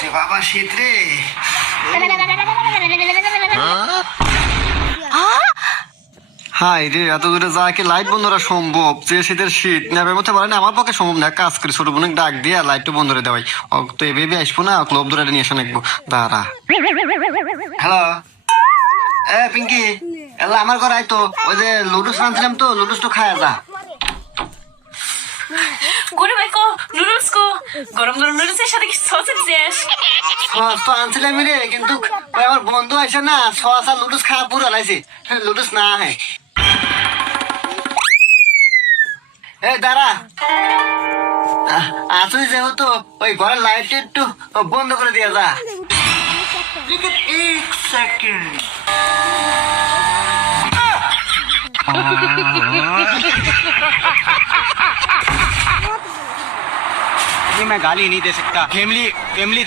ওরে বাবা শীত রে। হাই রে, এত দূরে যা কি লাইট বন্ধ করা সম্ভব? যে শীতের শীত নেবে মধ্যে পারে না, আমার পক্ষে সম্ভব না। কাজ করে ছোট বোন ডাক দিয়ে লাইটটা বন্ধ করে দেওয়াই। তো এ বেবি আসবো না, ক্লোব ধরে নিয়ে এসে নাকবো। দাঁড়া। হ্যালো, এ পিঙ্কি, এলা আমার ঘর আইতো। ওই যে লুডুস আনছিলাম তো, লুডুস তো খায় যা। গরু ভাই কো নুডলস কো গরম গরম নুডলসের সাথে কি সসেজ দেশ সস তো আনছিলাম রে, কিন্তু ওই আমার বন্ধু আসে না, সস আর লুডুস খাওয়া পুরো লাইছে। লুডুস না হ্যাঁ। এ দাঁড়া, আসুই যেহেতু ওই ঘরের লাইট একটু বন্ধ করে দিয়ে যা। এক সেকেন্ড। मैं गाली नहीं दे सकता फैमिली फैमिली